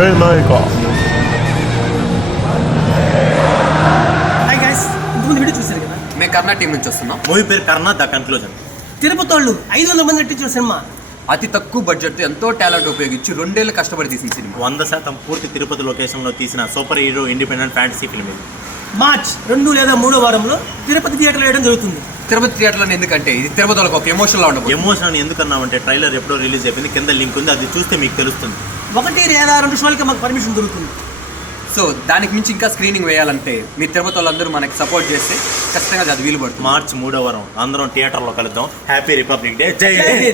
Hey, Michael. Hi guys, ఇంతకుముందు video చూశారు కదా. మేము కర్ణా టీం నుంచి వస్తున్నాం. మూవీ పేరు కర్ణ ద కన్క్లూజన్. తిరుపతి వాళ్ళు 500 మంది నటించిన సినిమా. అతి తక్కువ బడ్జెట్ ఎంతో టాలెంట్ ఉపయోగించి 2 ఏళ్ళు కష్టపడి తీసిన సినిమా. 100% పూర్తి తిరుపతి లొకేషన్లో తీసిన super hero independent fantasy film ఇది. మార్చ్ 2 లేదా 3 వారంలో తిరుపతి థియేటర్లో వేయడం జరుగుతుంది. తిరుపతి థియేటర్లో ఎందుకంటే ఇది తిరుపతి వాళ్ళకి ఒక ఎమోషనల్ లా ఉండదు. ఎమోషన్ ఎందుకన్నామంటే ట్రైలర్ ఎప్పుడో రిలీజ్ అయిపోయింది, కింద లింక్ ఉంది, అది చూస్తే మీకు తెలుస్తుంది. 1 లేదా 2 షోలకి మాకు పర్మిషన్ దొరుకుతుంది. సో దానికి మించి ఇంకా స్క్రీనింగ్ వేయాలంటే మీ తిరుపతి వాళ్ళందరూ మనకి సపోర్ట్ చేస్తే ఖచ్చితంగా అది వీలు పడుతుంది. మార్చ్ 3వ వారం అందరం థియేటర్లో కలుద్దాం. Happy republic day. జై హింద్.